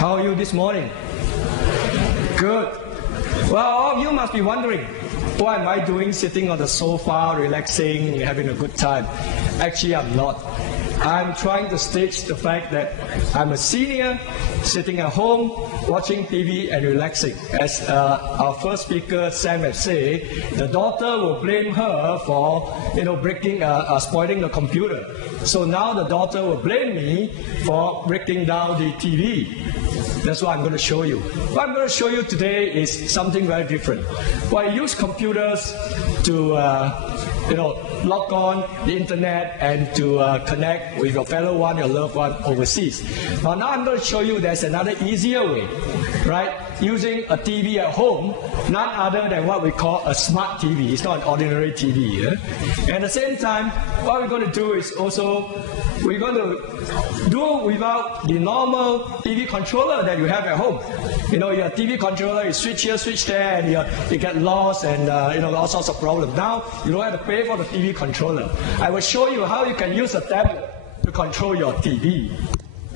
How are you this morning? Good. Well, all of you must be wondering, what am I doing sitting on the sofa, relaxing, having a good time? Actually, I'm not. I'm trying to stage the fact that I'm a senior sitting at home watching TV and relaxing. As our first speaker, Sam, had said, the daughter will blame her for spoiling the computer. So now the daughter will blame me for breaking down the TV. That's what I'm going to show you. What I'm going to show you today is something very different. Well, I use computers to log on the internet and to connect with your fellow one, your loved one overseas. Now I'm going to show you there's another easier way, right? Using a TV at home, none other than what we call a smart TV. It's not an ordinary TV. And at the same time, what we're going to do is also, we're going to do without the normal TV controller that you have at home. Your TV controller, you switch here, switch there, and you get lost and all sorts of problems. Now, you don't have to pay for the TV controller. I will show you how you can use a tablet to control your TV.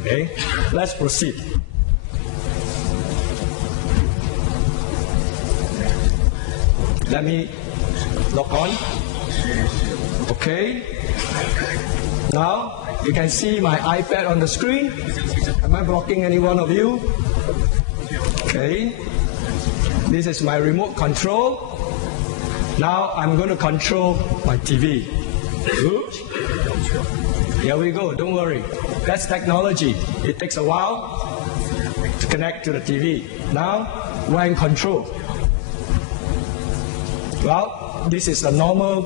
Okay, let's proceed. Let me log on. Okay. Now, you can see my iPad on the screen. Am I blocking any one of you? Okay. This is my remote control. Now I'm going to control my TV. Oops. Here we go, don't worry. That's technology. It takes a while to connect to the TV. Now we're in control. Well, this is a normal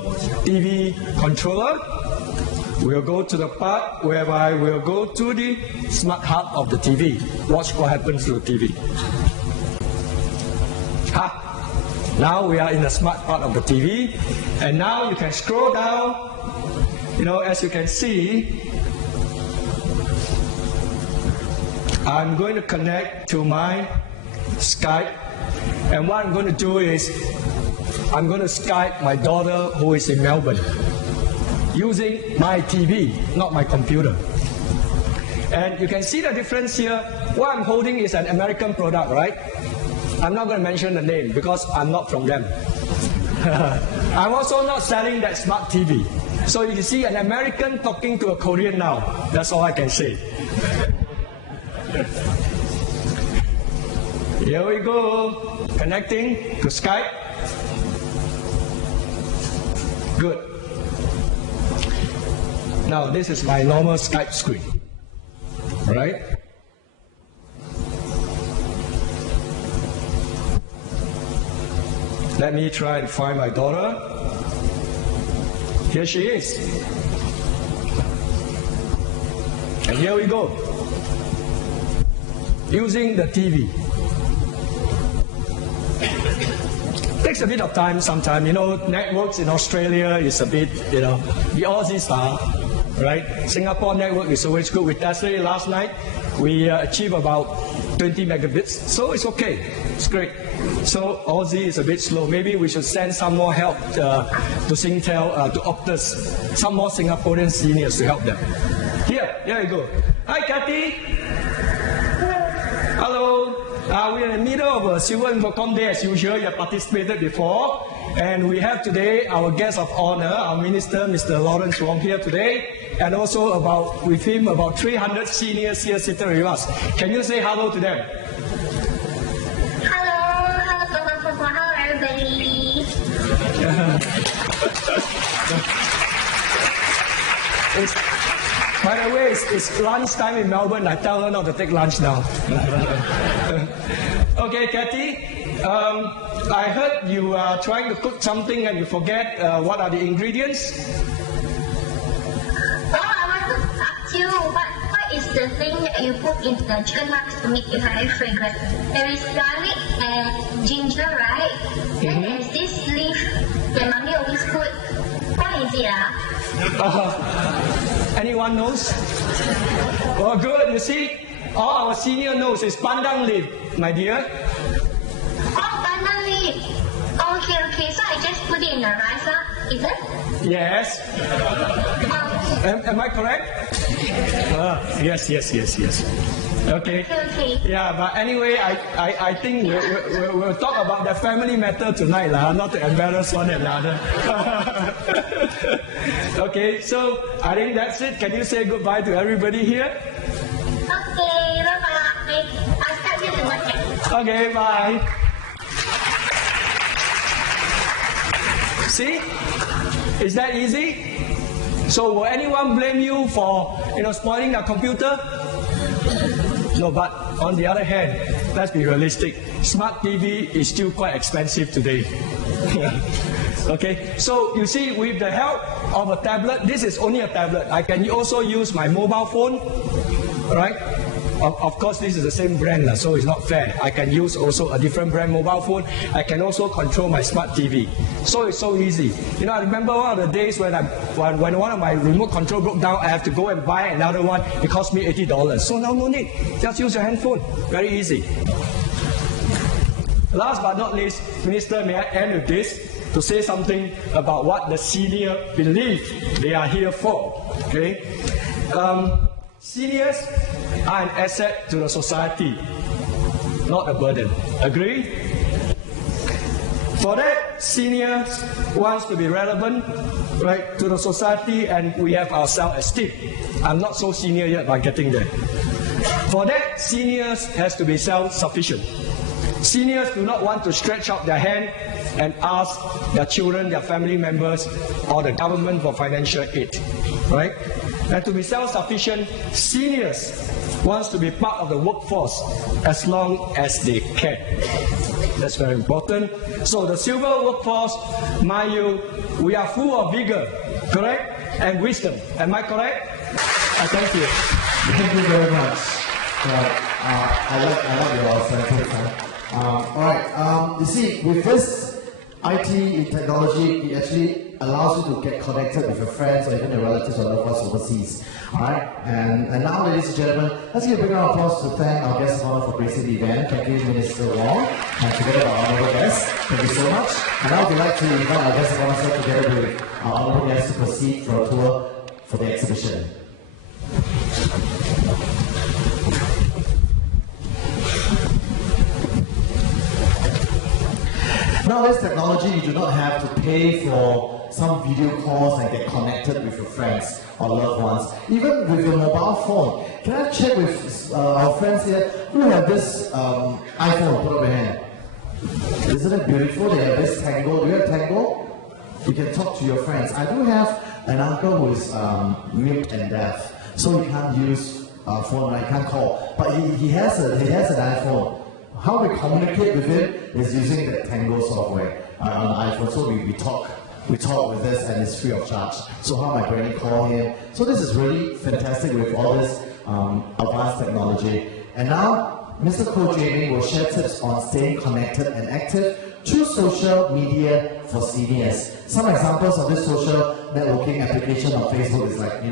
TV controller. We'll go to the part whereby we'll go to the smart hub of the TV. Watch what happens to the TV. Now we are in the smart part of the TV, and now you can scroll down. As you can see, I'm going to connect to my Skype, and what I'm going to do is I'm going to Skype my daughter who is in Melbourne using my TV, not my computer. And you can see the difference here. What I'm holding is an American product, right? I'm not going to mention the name because I'm not from them. I'm also not selling that smart TV. So you see an American talking to a Korean now. That's all I can say. Here we go. Connecting to Skype. Good. Now this is my normal Skype screen. All right? Let me try to find my daughter. Here she is. And here we go. Using the TV. Takes a bit of time sometimes. Networks in Australia is a bit, the Aussie style, right? Singapore network is always good. With Tesla last night, we achieved about 20 megabits. So it's okay. It's great. So Aussie is a bit slow. Maybe we should send some more help to Singtel, to Optus, some more Singaporean seniors to help them. Here we go. Hi, Kathy. Hello. We are in the middle of a Silver Infocom Day as usual. You have participated before. And we have today our guest of honor, our minister, Mr. Lawrence Wong, here today. And also with him, about 300 seniors here sitting with us. Can you say hello to them? Hello everybody. By the way, it's lunchtime in Melbourne. I tell her not to take lunch now. Okay, Kathy, I heard you are trying to cook something and you forget what are the ingredients? Oh, I want to ask you, what is the thing that you put in the chicken nuggets to make it very fragrant? There is garlic and ginger, right? Then there is this leaf that mommy always put. What is it? Anyone knows? Oh, good. You see, all our senior knows is pandan leaf, my dear. Oh, pandan leaf. Okay. So I just put it in the rice, huh? Is it? Yes. Am I correct? Yes. Okay. Okay. Yeah, but anyway, I think we'll talk about the family matter tonight, not to embarrass one another. Okay, so I think that's it. Can you say goodbye to everybody here? Okay, bye-bye. I'll start with the market. Okay, bye. See? Is that easy? So will anyone blame you for spoiling their computer? No, but on the other hand, let's be realistic. Smart TV is still quite expensive today. Okay, so you see, with the help of a tablet, this is only a tablet. I can also use my mobile phone, right? Of course, this is the same brand, so it's not fair. I can use also a different brand mobile phone. I can also control my smart TV. So it's so easy. I remember one of the days when one of my remote control broke down, I have to go and buy another one. It cost me $80. So now no need. Just use your handphone. Very easy. Last but not least, Minister, may I end with this to say something about what the senior believe they are here for. Okay. Seniors are an asset to the society, not a burden. Agree? For that, seniors wants to be relevant, right, to the society, and we have our self-esteem. I'm not so senior yet, but getting there. For that, seniors has to be self-sufficient. Seniors do not want to stretch out their hand and ask their children, their family members, or the government for financial aid, right? And to be self-sufficient, seniors wants to be part of the workforce as long as they can. That's very important. So the silver workforce, mind you, we are full of vigor, correct? And wisdom. Am I correct? Thank you. Thank you very much. I like your sentence. All right. You see, with this IT technology, it actually allows you to get connected with your friends or even your relatives or loved ones overseas. All right. And now, ladies and gentlemen, let's give a big round of applause to thank our guest of honor for gracing the event. Thank you, Minister Wong, and together with our honorable guests. Thank you so much. And now we'd like to invite our guest of honor together with our honorable guests to proceed for a tour for the exhibition. Now, this technology, you do not have to pay for some video calls and get connected with your friends or loved ones. Even with your mobile phone. Can I check with our friends here who have this iPhone? Put up your hand. Isn't it beautiful? They have this Tango. Do you have Tango? You can talk to your friends. I do have an uncle who is mute and deaf, so he can't use phone and I can't call. But he has an iPhone. How we communicate with him is using the Tango software on the iPhone. So we talk with this, and it's free of charge. So how my granny call him. So this is really fantastic with all this advanced technology. And now, Mr. Ko Juay will share tips on staying connected and active through social media for seniors. Some examples of this social networking application on Facebook is like,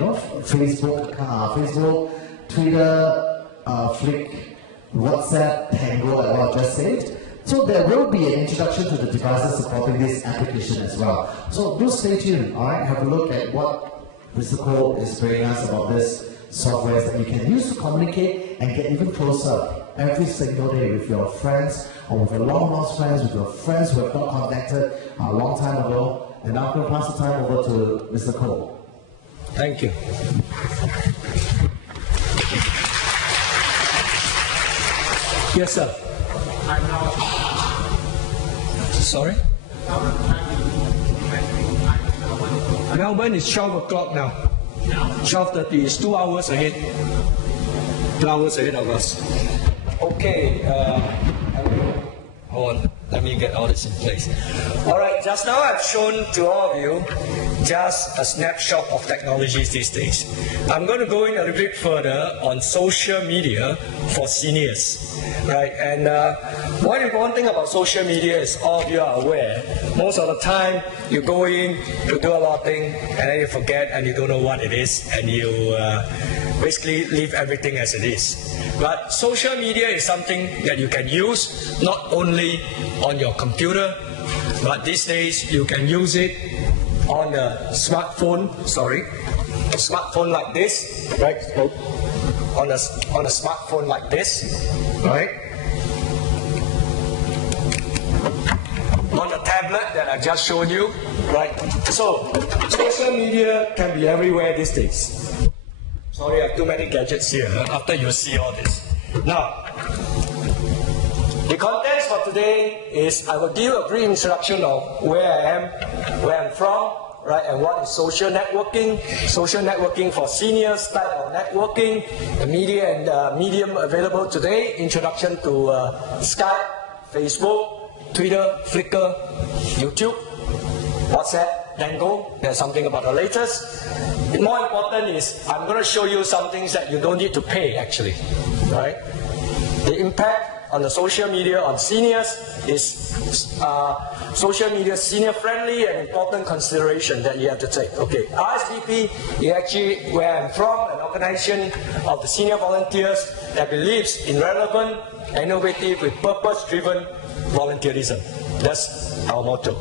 Facebook, Twitter, Flick, WhatsApp, Tango, like what I just said. So there will be an introduction to the devices supporting this application as well. So do stay tuned, alright? Have a look at what Mr. Ko is bringing us about this software that you can use to communicate and get even closer every single day with your friends or with your long lost friends, with your friends who have not contacted a long time ago. And now I'm going to pass the time over to Mr. Ko. Thank you. Yes, sir. Sorry? Melbourne is 12 o'clock now. 12:30. It's 2 hours ahead. 2 hours ahead of us. Okay. Hold on. Let me get all this in place. All right. Just now I've shown to all of you just a snapshot of technologies these days. I'm going to go in a little bit further on social media for seniors, right? And one important thing about social media is all of you are aware, most of the time you go in, you do a lot of things, and then you forget and you don't know what it is, and you basically leave everything as it is. But social media is something that you can use not only on your computer, but these days you can use it on a smartphone, a smartphone like this, right? on a smartphone like this, right? On the tablet that I just showed you, right? So, social media can be everywhere these days. Sorry, I have too many gadgets here. After you see all this. Now, the contents for today is I will give you a brief introduction of where I am, where I'm from, right, and what is social networking for seniors type of networking, the media and medium available today, introduction to Skype, Facebook, Twitter, Flickr, YouTube, WhatsApp, Tango. There's something about the latest. More important is I'm going to show you some things that you don't need to pay actually, right? The impact on the social media on seniors is social media senior friendly and important consideration that you have to take. Okay, RSVP is actually where I'm from, an organization of the senior volunteers that believes in relevant, innovative, with purpose-driven volunteerism. That's our motto.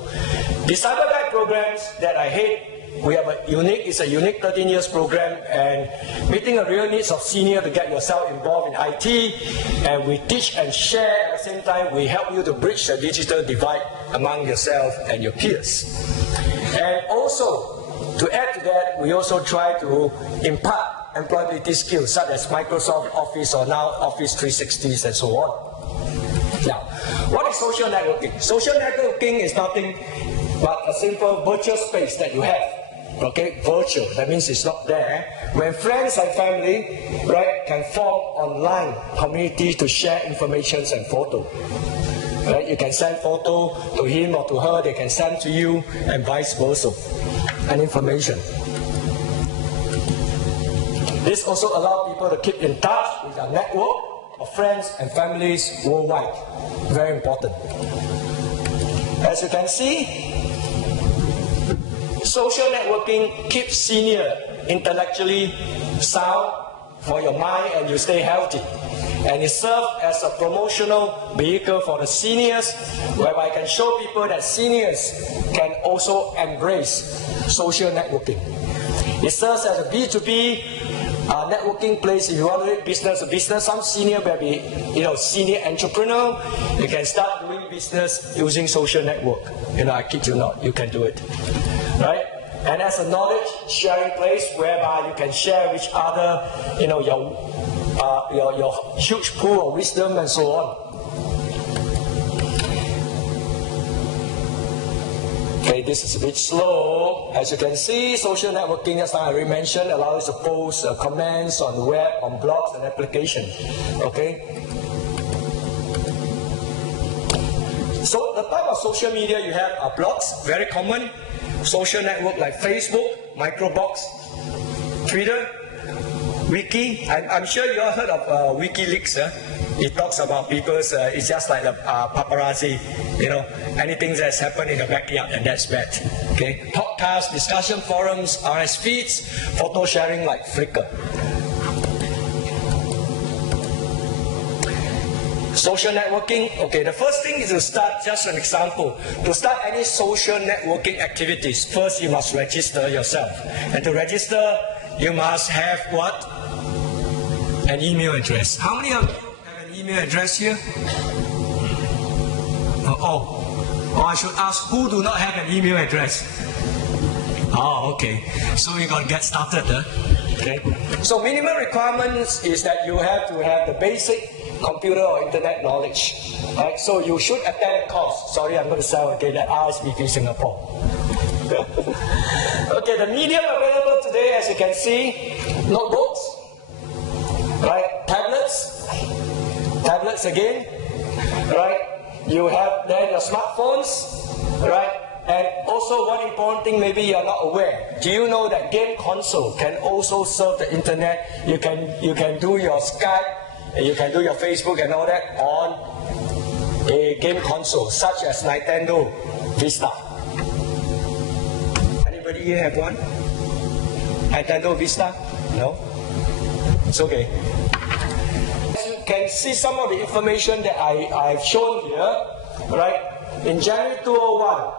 The Cyberguide programs that I hate, we have it's a unique 13 years program and meeting the real needs of senior to get yourself involved in IT, and we teach and share at the same time. We help you to bridge the digital divide among yourself and your peers. And also, to add to that, we also try to impart employability skills such as Microsoft Office or now Office 360s and so on. Now, what is social networking? Social networking is nothing but a simple virtual space that you have. Okay, virtual, that means it's not there. When friends and family, right, can form online community to share information and photo. Right, you can send photo to him or to her, they can send to you, and vice versa, and information. This also allows people to keep in touch with their network of friends and families worldwide. Very important. As you can see, social networking keeps senior intellectually sound for your mind and you stay healthy. And it serves as a promotional vehicle for the seniors, whereby I can show people that seniors can also embrace social networking. It serves as a B2B networking place. If you want to do business to business, some senior maybe, senior entrepreneur, you can start doing business using social network. I kid you not, you can do it. Right? And as a knowledge sharing place whereby you can share with each other, your huge pool of wisdom and so on. Okay, this is a bit slow. As you can see, social networking, as I already mentioned, allows you to post comments on the web, on blogs and applications. Okay. So the type of social media you have are blogs, very common. Social network like Facebook, Microbox, Twitter, Wiki. I'm sure you all heard of WikiLeaks. It talks about people's, it's just like the paparazzi, anything that's happened in the backyard, and that's bad. Okay, podcasts, discussion forums, RS feeds, photo sharing like Flickr. Social networking, okay, the first thing is to start, just an example, to start any social networking activities, first you must register yourself. And to register, you must have what? An email address. How many of you have an email address here? Oh, I should ask, who do not have an email address? Oh, okay. So we got to get started, huh? Okay. So minimum requirements is that you have to have the basic computer or internet knowledge. Right? So you should attend a course. Sorry, I'm going to say again at RSVP Singapore. Okay, the medium available today, as you can see, notebooks, right? Tablets again, right? You have then your smartphones, right? And also one important thing maybe you are not aware. Do you know that game console can also serve the internet? You can do your Skype, you can do your Facebook and all that on a game console such as Nintendo Vista. Anybody here have one? Nintendo Vista? No? It's okay. As you can see some of the information that I've shown here, right? In January 2001,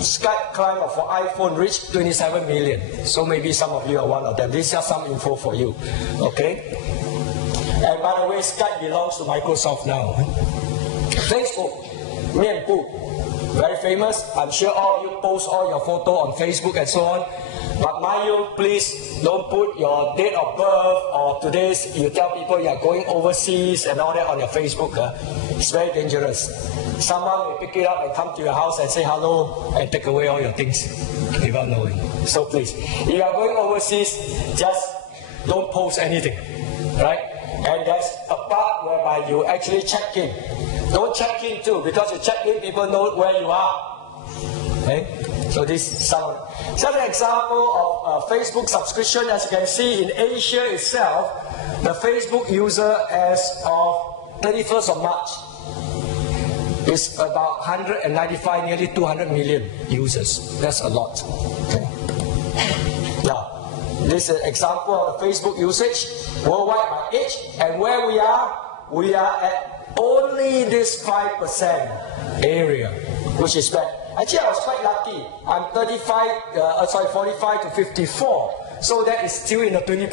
Skype client for iPhone reached 27 million. So maybe some of you are one of them. This is just some info for you. Okay? And by the way, Skype belongs to Microsoft now. Facebook, Meng, very famous. I'm sure all of you post all your photo on Facebook and so on. But mind you, please don't put your date of birth or today's, you tell people you are going overseas and all that on your Facebook. It's very dangerous. Someone will pick it up and come to your house and say hello and take away all your things without knowing. So please, if you are going overseas, just don't post anything, right? And there's a part whereby you actually check in. Don't check in too, because you check in, people know where you are. Okay? So this is some example of Facebook subscription. As you can see in Asia itself, the Facebook user as of 31st of March is about 195, nearly 200 million users. That's a lot. Okay. Now, this is an example of the Facebook usage worldwide by age, and where we are at only this 5% area, which is bad. Actually, I was quite lucky. I'm 45 to 54, so that is still in the 20%.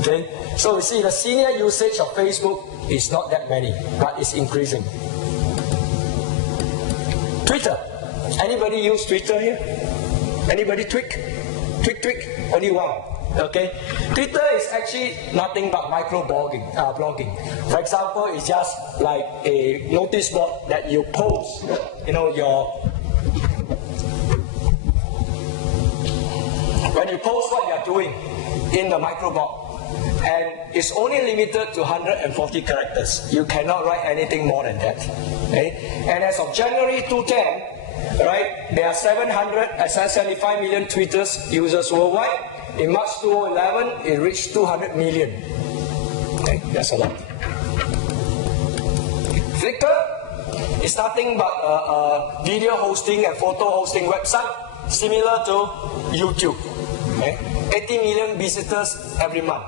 Okay, so you see the senior usage of Facebook is not that many, but it's increasing. Twitter. Anybody use Twitter here? Anybody tweak? Only one. Okay, Twitter is actually nothing but micro blogging. For example, it's just like a notice board that you post, when you post what you are doing in the micro blog, and it's only limited to 140 characters. You cannot write anything more than that. Okay, and as of January 2010, right, there are 775 million Twitter users worldwide. In March 2011, it reached 200 million. Okay, that's a lot. Flickr is nothing but a video hosting and photo hosting website, similar to YouTube. Okay? 80 million visitors every month.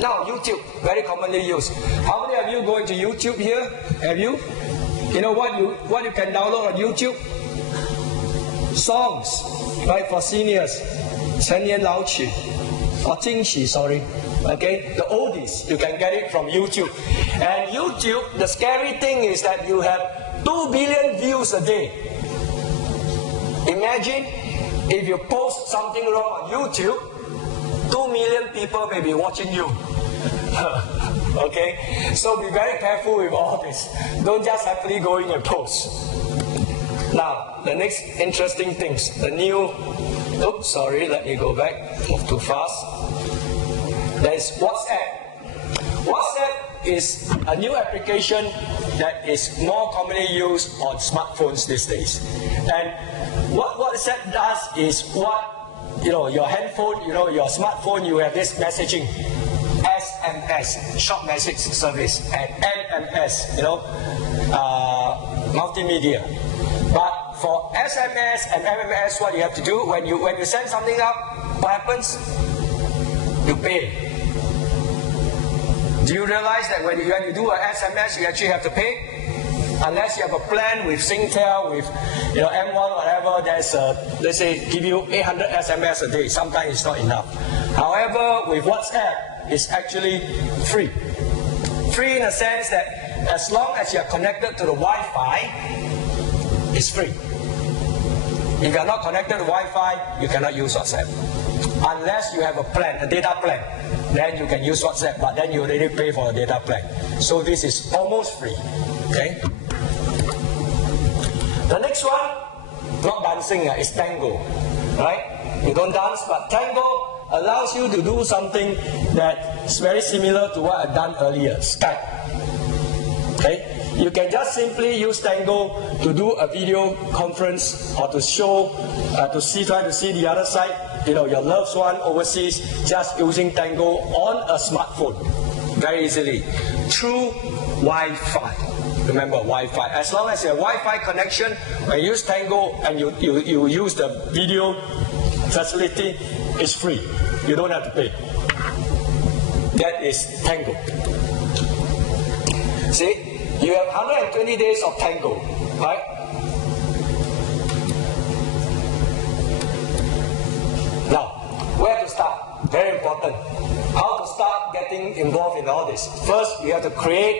Now, YouTube, very commonly used. How many of you go into YouTube here? Have you? You know what you can download on YouTube? Songs, right, for seniors. 陈年老曲 or 惊喜, sorry. Okay, the oldies, you can get it from YouTube. And YouTube, the scary thing is that you have 2 billion views a day. Imagine if you post something wrong on YouTube, 2 million people may be watching you. Okay, so be very careful with all this. Don't just happily go in and post. Now, the next interesting things, the new, oops, sorry, let me go back, move too fast. There's WhatsApp. WhatsApp is a new application that is more commonly used on smartphones these days. And what WhatsApp does is your handphone, your smartphone, you have this messaging, SMS, short message service, and MMS, multimedia. But for SMS and MMS, what you have to do when you send something out, what happens? You pay. Do you realize that when you do an SMS, you actually have to pay? Unless you have a plan with Singtel, with M1, whatever, there's let's say give you 800 SMS a day. Sometimes it's not enough. However, with WhatsApp, it's actually free. Free in the sense that as long as you are connected to the Wi-Fi, it's free. If you are not connected to Wi-Fi, you cannot use WhatsApp. Unless you have a plan, a data plan, then you can use WhatsApp, but then you already pay for a data plan. So this is almost free. Okay? The next one, not dancing, is Tango. Right? You don't dance, but Tango allows you to do something that's very similar to what I've done earlier, Skype. Okay? You can just simply use Tango to do a video conference or to show, try to see the other side, your loved one overseas, just using Tango on a smartphone, very easily, through Wi-Fi. Remember, Wi-Fi. As long as you have Wi-Fi connection, when you use Tango and you use the video facility, it's free. You don't have to pay. That is Tango. See? You have 120 days of Tango, right? Now, where to start? Very important. How to thing involved in all this. First, you have to create.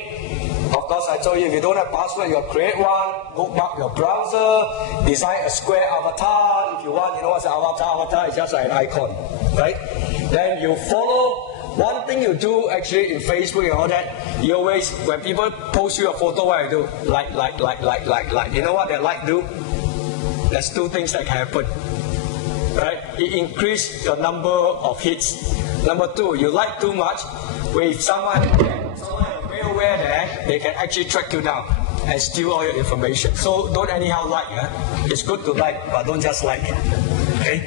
Of course, I told you, if you don't have password, you have to create one, bookmark your browser, design a square avatar. If you want, you know what's an avatar? Avatar is just like an icon, right? Then you follow. One thing you do actually in Facebook and all that, you always, when people post you a photo, what do you do? Like. You know what that like do? There's two things that can happen, right? It increases your number of hits. Number two, you like too much, with someone malware there, they can actually track you down and steal all your information. So don't anyhow like. It's good to like, but don't just like. Okay?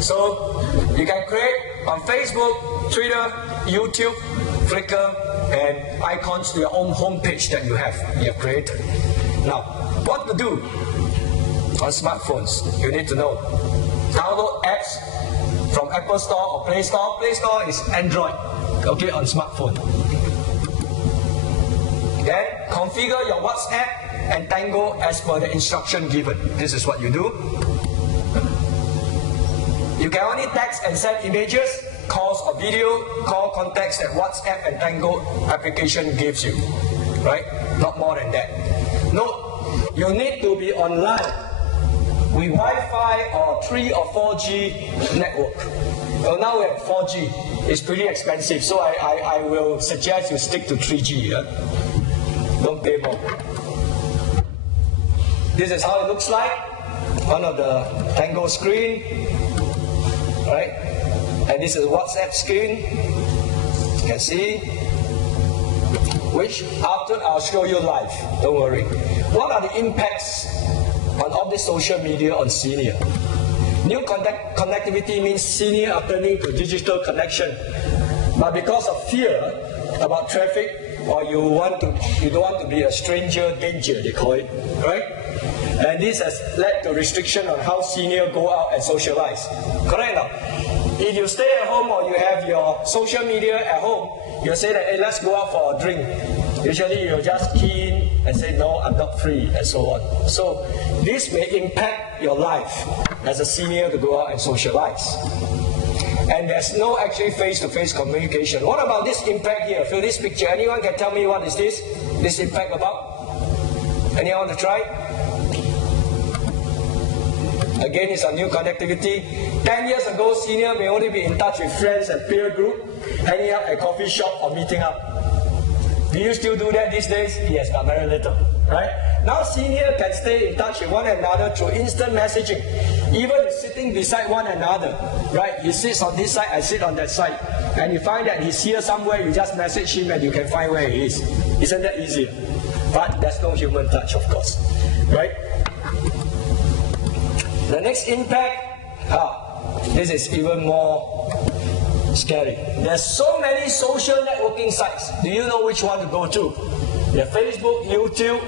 So you can create on Facebook, Twitter, YouTube, Flickr, and icons to your own homepage that you have created. Now, what to do on smartphones? You need to know. Download apps from Apple Store or Play Store. Play Store is Android, okay, on smartphone. Then configure your WhatsApp and Tango as per the instruction given. This is what you do. You can only text and send images, calls or video, call contacts that WhatsApp and Tango application gives you. Right? Not more than that. Note, you need to be online with Wi-Fi or 3 or 4G network. Well, now we have 4G. It's pretty expensive, so I will suggest you stick to 3G. Don't pay more. This is how it looks like. One of the Tango screen. Right? And this is WhatsApp screen. You can see. Which after I'll show you live. Don't worry. What are the impacts on all this social media on senior? New connectivity means senior are turning to digital connection. But because of fear about traffic, or you don't want to be a stranger danger, they call it, right? And this has led to restriction on how senior go out and socialize. Correct now? If you stay at home or you have your social media at home, you say that, hey, let's go out for a drink. Usually you're just keen and say, no, I'm not free, and so on. So this may impact your life as a senior to go out and socialize. And there's no actually face-to-face communication. What about this impact here? Fill this picture. Anyone can tell me what is this? This impact about? Anyone want to try? Again, it's a new connectivity. 10 years ago, senior may only be in touch with friends and peer group, hanging out at coffee shop or meeting up. Do you still do that these days? Yes, but very little, right? Now senior can stay in touch with one another through instant messaging, even sitting beside one another, right? He sits on this side, I sit on that side, and you find that he's here somewhere, you just message him and you can find where he is. Isn't that easier? But there's no human touch, of course, right? The next impact, this is even more scary. There's so many social networking sites. Do you know which one to go to? You have Facebook, YouTube,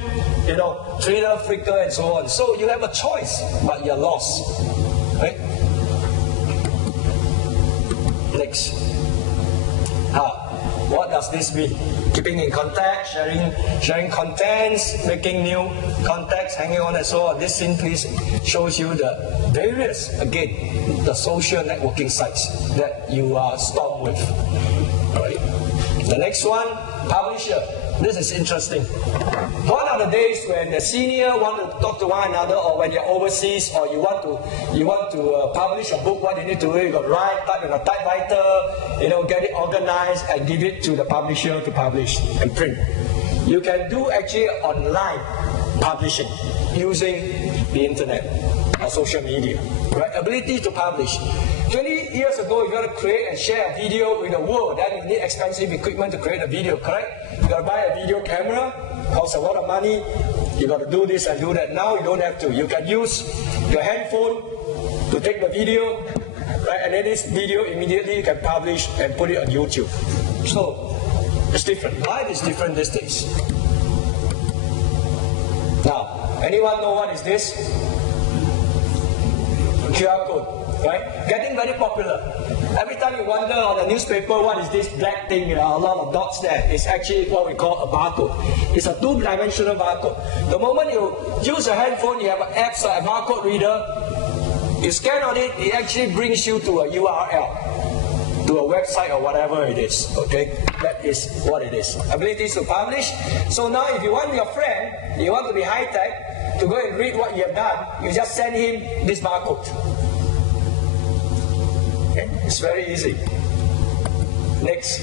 Twitter, Flickr, and so on. So you have a choice, but you're lost. Right? Next. What does this mean? Keeping in contact, sharing contents, making new contacts, hanging on and so on. This simply shows you the various, again, the social networking sites that you are stopped with. Alright. The next one, publisher. This is interesting. One of the days when the senior want to talk to one another, or when you're overseas, or you want to publish a book, what you need to do, you got to write, type in a typewriter, get it organized and give it to the publisher to publish and print. You can do actually online publishing using the internet or social media. Right? Ability to publish. 20 years ago, you got to create and share a video with the world. Then you need expensive equipment to create a video, correct? You got to buy a video camera, costs a lot of money. You got to do this and do that. Now you don't have to. You can use your handphone to take the video, right? And then this video immediately you can publish and put it on YouTube. So it's different. Life is different these days. Now, anyone know what is this? QR code. Right? Getting very popular. Every time you wonder on the newspaper, what is this black thing, a lot of dots there? It's actually what we call a barcode. It's a two-dimensional barcode. The moment you use a handphone, you have an app, a barcode reader, you scan on it, it actually brings you to a URL, to a website or whatever it is. Okay, that is what it is. Abilities to publish. So now if you want your friend, you want to be high tech, to go and read what you have done, you just send him this barcode. Okay? It's very easy. Next,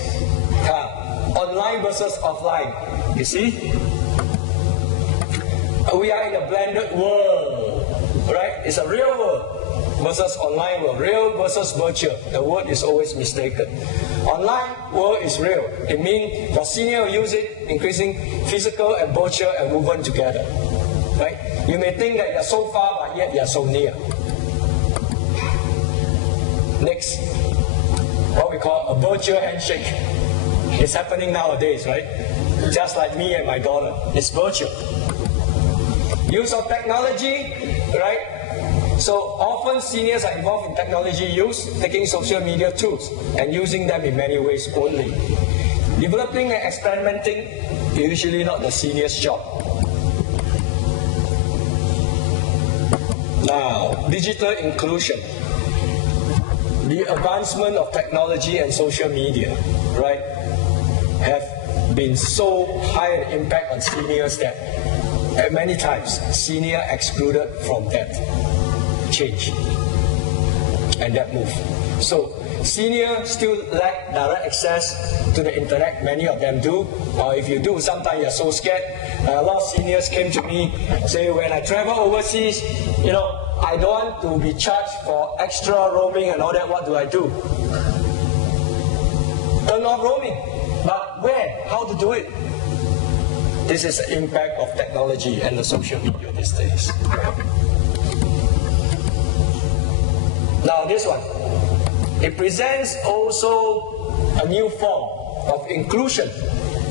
online versus offline. You see? We are in a blended world, right? It's a real world versus online world. Real versus virtual. The word is always mistaken. Online world is real. It means the senior will use it, increasing physical and virtual and movement together. Right? You may think that you're so far, but yet you're so near. Next, what we call a virtual handshake. It's happening nowadays, right? Just like me and my daughter. It's virtual. Use of technology, right? So often seniors are involved in technology use, taking social media tools and using them in many ways only. Developing and experimenting is usually not the senior's job. Now, digital inclusion. The advancement of technology and social media, right, have been so high an impact on seniors that at many times senior excluded from that change and that move. So senior still lack direct access to the internet. Many of them do, or if you do, sometimes you're so scared. A lot of seniors came to me say, when I travel overseas, I don't want to be charged for extra roaming and all that. What do I do? Turn off roaming. But when? How to do it? This is the impact of technology and the social media these days. Now this one. It presents also a new form of inclusion.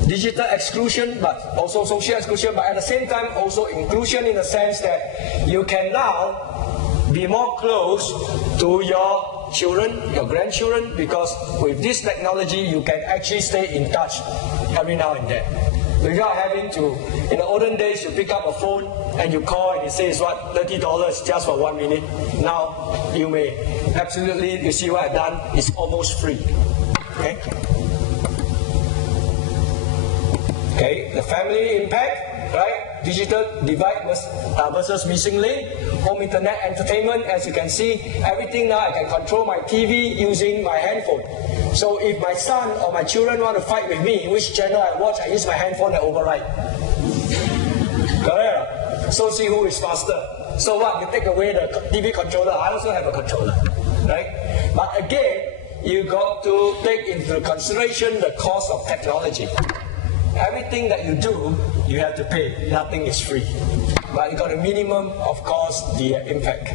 Digital exclusion, but also social exclusion, but at the same time also inclusion in the sense that you can now be more close to your children, your grandchildren, because with this technology you can actually stay in touch every now and then. Without having to, in the olden days you pick up a phone and you call and it says what, $30 just for 1 minute. Now you may absolutely, you see what I've done, it's almost free. Okay? Okay, the family impact, right? Digital divide versus missing link. Home internet entertainment, as you can see, everything now I can control my TV using my handphone. So if my son or my children want to fight with me, which channel I watch, I use my handphone and override. Correct? So see who is faster. So what? You take away the TV controller, I also have a controller, right? But again, you got to take into consideration the cost of technology. Everything that you do, you have to pay. Nothing is free. But you got a minimum, of course, the impact.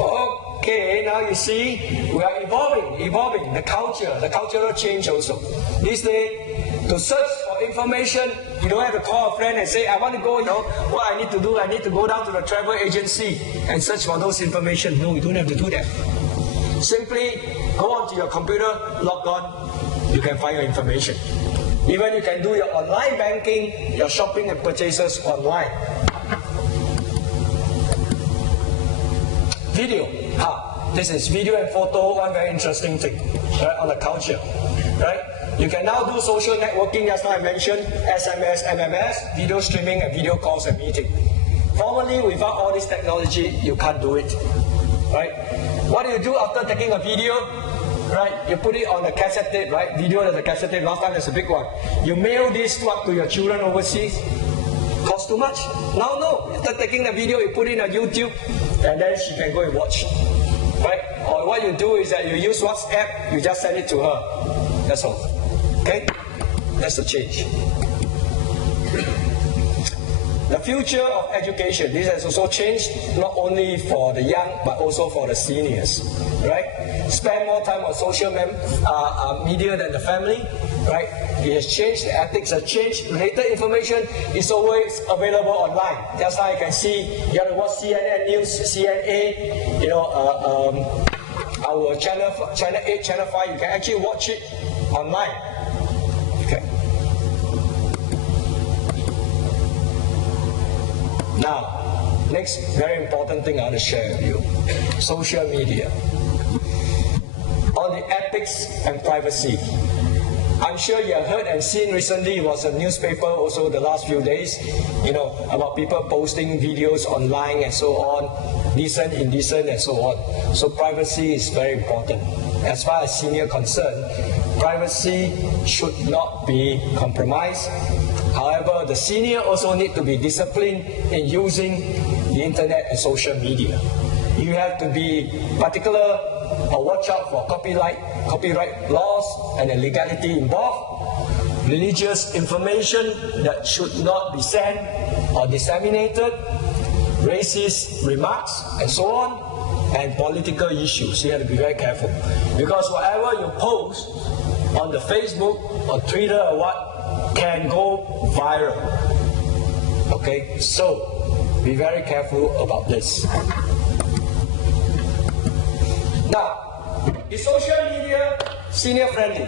Okay, now you see, we are evolving the culture, the cultural change also. These days, to search for information, you don't have to call a friend and say, I want to go, what I need to do, I need to go down to the travel agency and search for those information. No, you don't have to do that. Simply go onto your computer, log on, you can find your information. Even you can do your online banking, your shopping and purchases online. Video. This is video and photo, one very interesting thing, right, on the culture. Right? You can now do social networking, as I mentioned, SMS, MMS, video streaming and video calls and meeting. Formerly, without all this technology, you can't do it. Right? What do you do after taking a video? Right, you put it on the cassette tape, right? Video as a cassette tape, last time there's a big one. You mail this to your children overseas. Cost too much? Now, no. After taking the video, you put it on YouTube, and then she can go and watch. Right? Or what you do is that you use WhatsApp, you just send it to her. That's all. Okay? That's the change. The future of education, this has also changed, not only for the young, but also for the seniors, right? Spend more time on social media than the family, right? It has changed, the ethics have changed, related information is always available online. Just like you can see, you have to watch CNN News, CNA, our channel 8, channel 5, you can actually watch it online. Okay. Now, next very important thing I want to share with you, social media. on the ethics and privacy. I'm sure you have heard and seen recently, it was a newspaper also the last few days, about people posting videos online and so on, decent, indecent and so on. So privacy is very important. As far as senior concerned, privacy should not be compromised. However, the senior also need to be disciplined in using the internet and social media. You have to be particular or watch out for copyright laws and the legality involved, religious information that should not be sent or disseminated, racist remarks and so on, and political issues. You have to be very careful, because whatever you post on the Facebook or Twitter or what can go viral. Okay, so be very careful about this. Now, is social media senior friendly?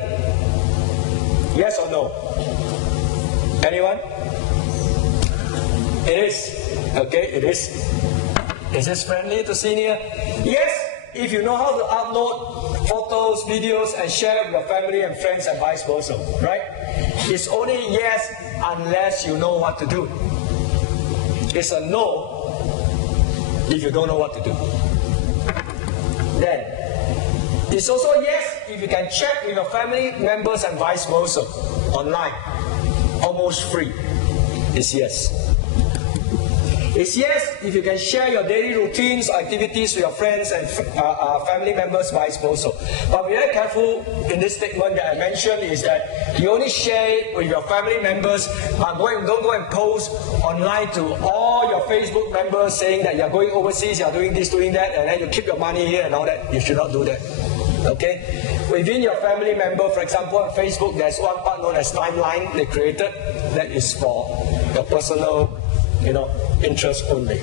Yes or no? Anyone? It is. Okay, it is. Is this friendly to senior? Yes, if you know how to upload photos, videos, and share with your family and friends and vice versa, right? It's only yes unless you know what to do. It's a no if you don't know what to do. Then, it's also yes if you can chat with your family members and vice versa online. Almost free. It's yes. It's yes if you can share your daily routines or activities with your friends and family members, vice versa. But be very careful in this statement that I mentioned is that you only share it with your family members. Don't go and post online to all your Facebook members saying that you're going overseas, you're doing this, doing that, and then you keep your money here and all that. You should not do that. Okay? Within your family member, for example, on Facebook, there's one part known as timeline they created that is for your personal, interest only.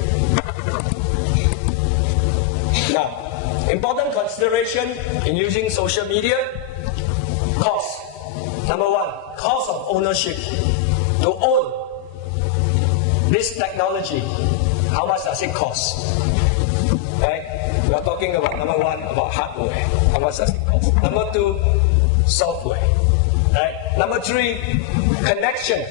Now, important consideration in using social media: cost. Number one, cost of ownership. To own this technology, how much does it cost? Right? We are talking about number one, about hardware. How much does it cost? Number two, software. Right? Number three, connection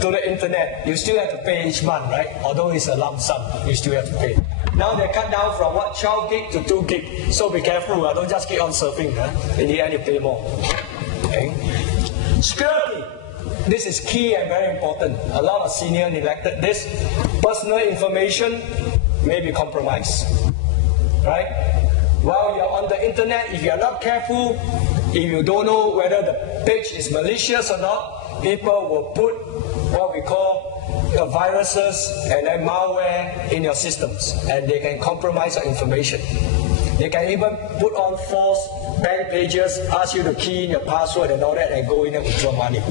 to the internet. You still have to pay each month, right? Although it's a lump sum, you still have to pay. Now they cut down from 12 gig to 2 gig. So be careful, don't just keep on surfing. In the end, you pay more. Okay? Security. This is key and very important. A lot of seniors neglected this. Personal information may be compromised. Right? While you're on the internet, if you're not careful, if you don't know whether the page is malicious or not, people will put what we call viruses and then malware in your systems, and they can compromise your information. They can even put on false bank pages, ask you to key in your password and all that, and go in and withdraw money.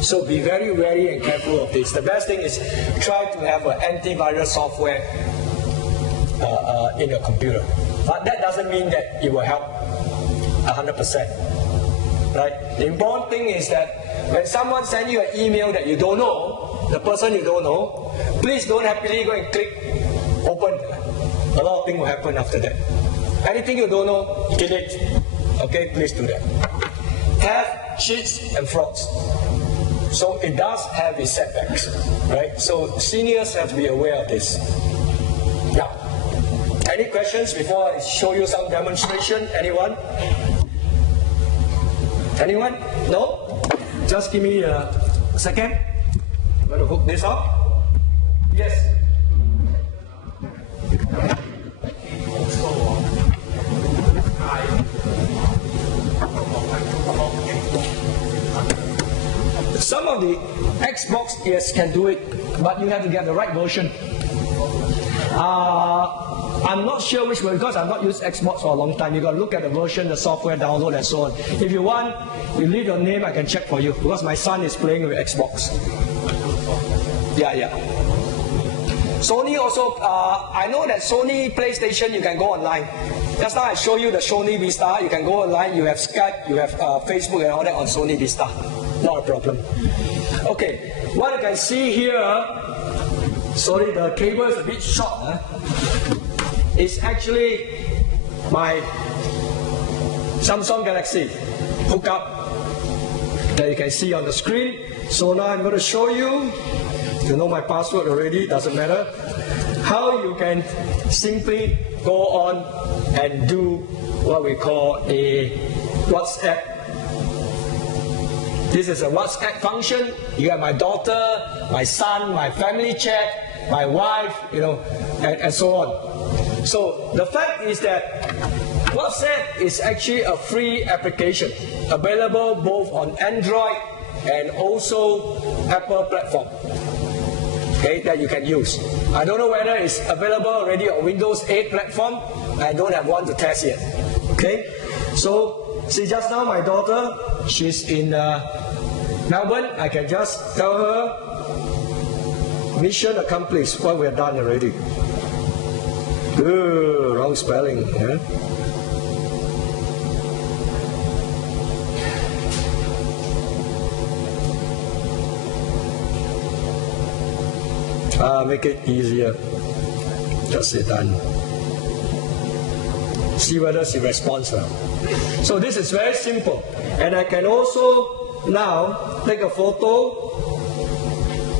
So be very wary and careful of this. The best thing is try to have an antivirus software in your computer. But that doesn't mean that it will help 100%. Right? The important thing is that when someone sends you an email that you don't know, the person you don't know, please don't happily go and click open. A lot of things will happen after that. Anything you don't know, delete. Okay, please do that. Theft, cheats, and frauds. So it does have its setbacks, right? So seniors have to be aware of this. Now, any questions before I show you some demonstration? Anyone? Anyone? No? Just give me a second. I'm going to hook this up. Yes. Some of the Xbox, yes, can do it, but you have to get the right version. I'm not sure which one, because I've not used Xbox for a long time. You've got to look at the version, the software download, and so on. If you want, you leave your name, I can check for you, because my son is playing with Xbox. Yeah. Sony also, I know that Sony PlayStation, you can go online. Just now I show you the Sony Vista. You can go online, you have Skype, you have Facebook and all that on Sony Vista. Not a problem. Okay, what you can see here, sorry, the cable is a bit short. It's actually my Samsung Galaxy hookup that you can see on the screen. So now I'm going to show you. You know my password already, doesn't matter. How you can simply go on and do what we call a WhatsApp. This is a WhatsApp function. You have my daughter, my son, my family chat, my wife, and so on. So the fact is that WhatsApp is actually a free application available both on Android and also Apple platform. Okay, that you can use. I don't know whether it's available already on Windows 8 platform. I don't have one to test yet. Okay, so see just now my daughter, she's in Melbourne. I can just tell her mission accomplished, what we have done already. Ooh, wrong spelling. Yeah? Make it easier. Just say done. See whether she responds now. So this is very simple. And I can also now take a photo.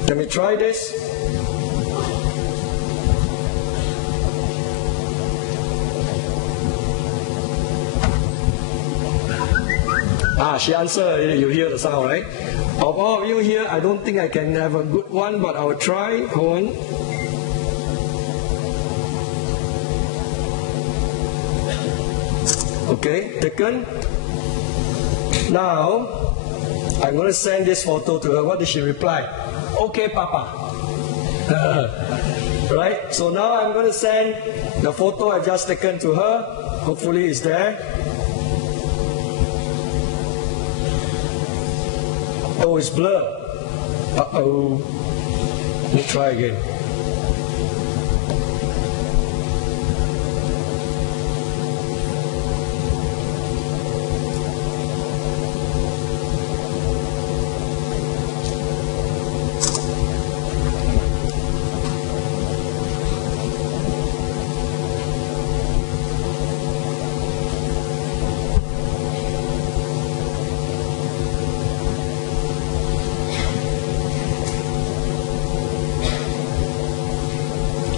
Let me try this. She answered. You hear the sound, right? Of all of you here, I don't think I can have a good one, but I will try. Hold on. Okay, taken. Now, I'm going to send this photo to her. What did she reply? Okay, Papa. Right? So now I'm going to send the photo I've just taken to her. Hopefully it's there. Oh, it's blurred. Uh-oh. Let me try again.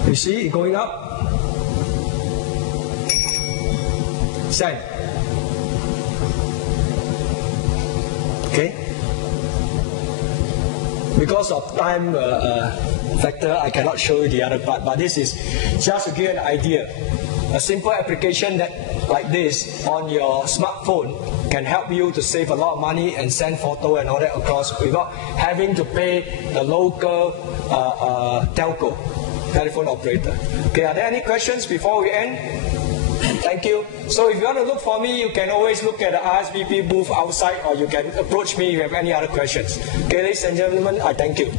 You see it going up? Send. Okay? Because of time factor, I cannot show you the other part, but this is just to give you an idea. A simple application like this on your smartphone can help you to save a lot of money and send photo and all that across without having to pay the local telco. Telephone operator. Okay, are there any questions before we end? Thank you. So if you want to look for me, you can always look at the RSVP booth outside, or you can approach me if you have any other questions. Okay, ladies and gentlemen, I thank you.